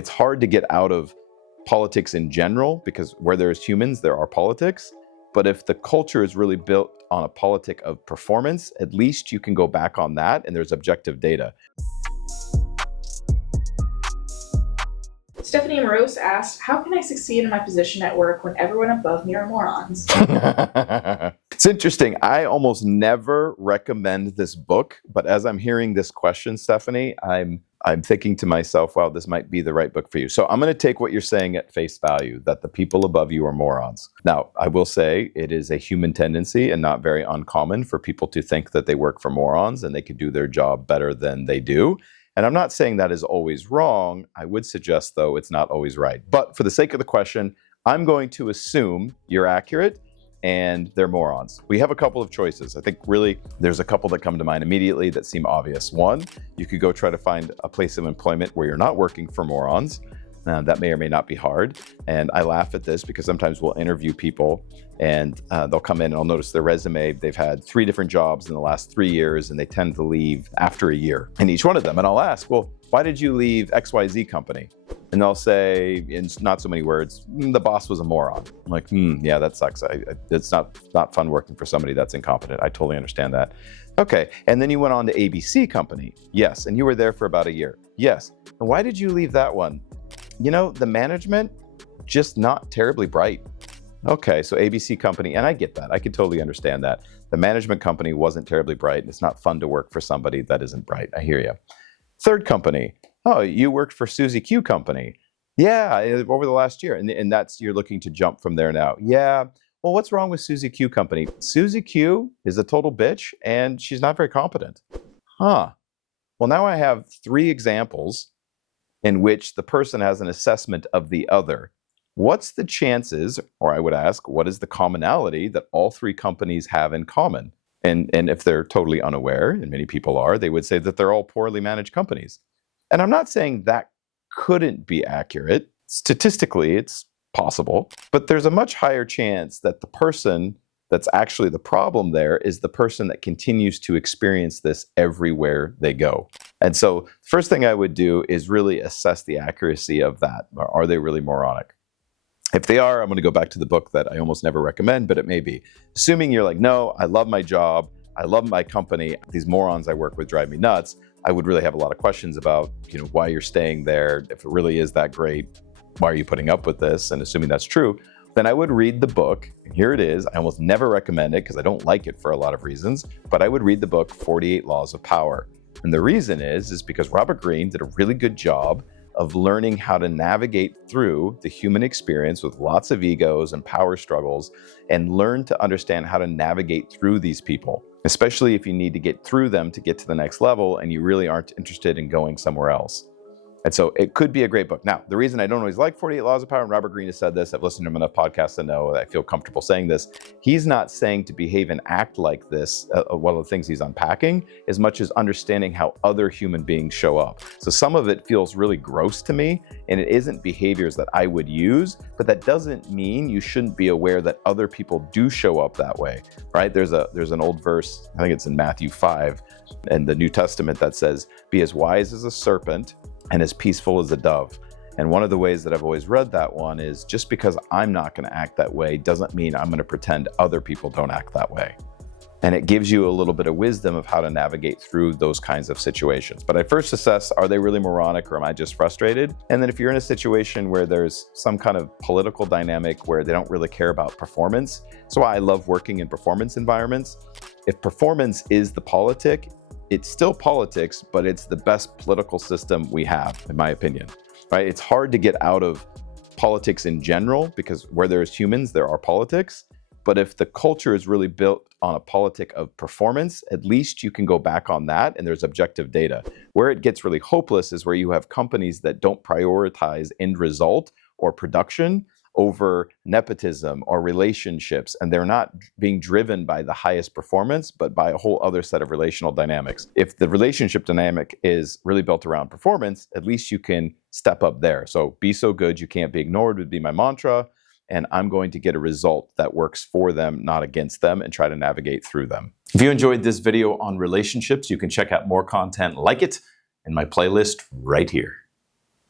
It's hard to get out of politics in general because where there's humans, there are politics. But if the culture is really built on a politic of performance, at least you can go back on that and there's objective data. Stephanie Morose asked, how can I succeed in my position at work when everyone above me are morons? It's interesting. I almost never recommend this book, but as I'm hearing this question, Stephanie, I'm thinking to myself, wow, this might be the right book for you. So I'm going to take what you're saying at face value, that the people above you are morons. Now, I will say it is a human tendency and not very uncommon for people to think that they work for morons and they could do their job better than they do. And I'm not saying that is always wrong. I would suggest, though, it's not always right. But for the sake of the question, I'm going to assume you're accurate and they're morons. We have a couple of choices. I think really there's a couple that come to mind immediately that seem obvious. One, you could go try to find a place of employment where you're not working for morons. That may or may not be hard. And I laugh at this because sometimes we'll interview people and they'll come in and I'll notice their resume. They've had 3 different jobs in the last 3 years and they tend to leave after a year in each one of them. And I'll ask, well, why did you leave XYZ company? And they'll say, in not so many words, the boss was a moron. I'm like, yeah, that sucks. It's not fun working for somebody that's incompetent. I totally understand that. Okay, and then you went on to ABC company. Yes, and you were there for about a year. Yes, and why did you leave that one? You know, the management, just not terribly bright. Okay, so ABC company, and I get that. I could totally understand that. The management company wasn't terribly bright, and it's not fun to work for somebody that isn't bright. I hear you. Third company. Oh, you worked for Susie Q company. Yeah, over the last year. And that's, you're looking to jump from there now. Yeah, well, what's wrong with Susie Q company? Susie Q is a total bitch, and she's not very competent. Huh. Well, now I have 3 examples in which the person has an assessment of the other. What's the chances, or I would ask, what is the commonality that all 3 companies have in common? And if they're totally unaware, and many people are, they would say that they're all poorly managed companies. And I'm not saying that couldn't be accurate. Statistically, it's possible, but there's a much higher chance that the person that's actually the problem there is the person that continues to experience this everywhere they go. And so first thing I would do is really assess the accuracy of that. Are they really moronic? If they are, I'm going to go back to the book that I almost never recommend, but it may be. Assuming you're like, no, I love my job, I love my company, these morons I work with drive me nuts, I would really have a lot of questions about, why you're staying there. If it really is that great, why are you putting up with this? And assuming that's true, then I would read the book. And here it is. I almost never recommend it because I don't like it for a lot of reasons, but I would read the book 48 Laws of Power. And the reason is because Robert Greene did a really good job of learning how to navigate through the human experience with lots of egos and power struggles and learn to understand how to navigate through these people, especially if you need to get through them to get to the next level and you really aren't interested in going somewhere else. And so it could be a great book. Now, the reason I don't always like 48 Laws of Power, and Robert Greene has said this, I've listened to him enough podcasts to know that I feel comfortable saying this. He's not saying to behave and act like this. One of the things he's unpacking, as much as understanding how other human beings show up. So some of it feels really gross to me, and it isn't behaviors that I would use, but that doesn't mean you shouldn't be aware that other people do show up that way, right? There's an old verse, I think it's in Matthew 5, in the New Testament that says, be as wise as a serpent and as peaceful as a dove. And one of the ways that I've always read that one is just because I'm not going to act that way doesn't mean I'm going to pretend other people don't act that way. And it gives you a little bit of wisdom of how to navigate through those kinds of situations. But I first assess, are they really moronic or am I just frustrated? And then if you're in a situation where there's some kind of political dynamic where they don't really care about performance, that's why I love working in performance environments. If performance is the politic, it's still politics, but it's the best political system we have, in my opinion, right? It's hard to get out of politics in general because where there's humans, there are politics. But if the culture is really built on a politic of performance, at least you can go back on that and there's objective data. Where it gets really hopeless is where you have companies that don't prioritize end result or production over nepotism or relationships, and they're not being driven by the highest performance, but by a whole other set of relational dynamics. If the relationship dynamic is really built around performance, at least you can step up there. So be so good you can't be ignored would be my mantra, and I'm going to get a result that works for them, not against them, and try to navigate through them. If you enjoyed this video on relationships, you can check out more content like it in my playlist right here.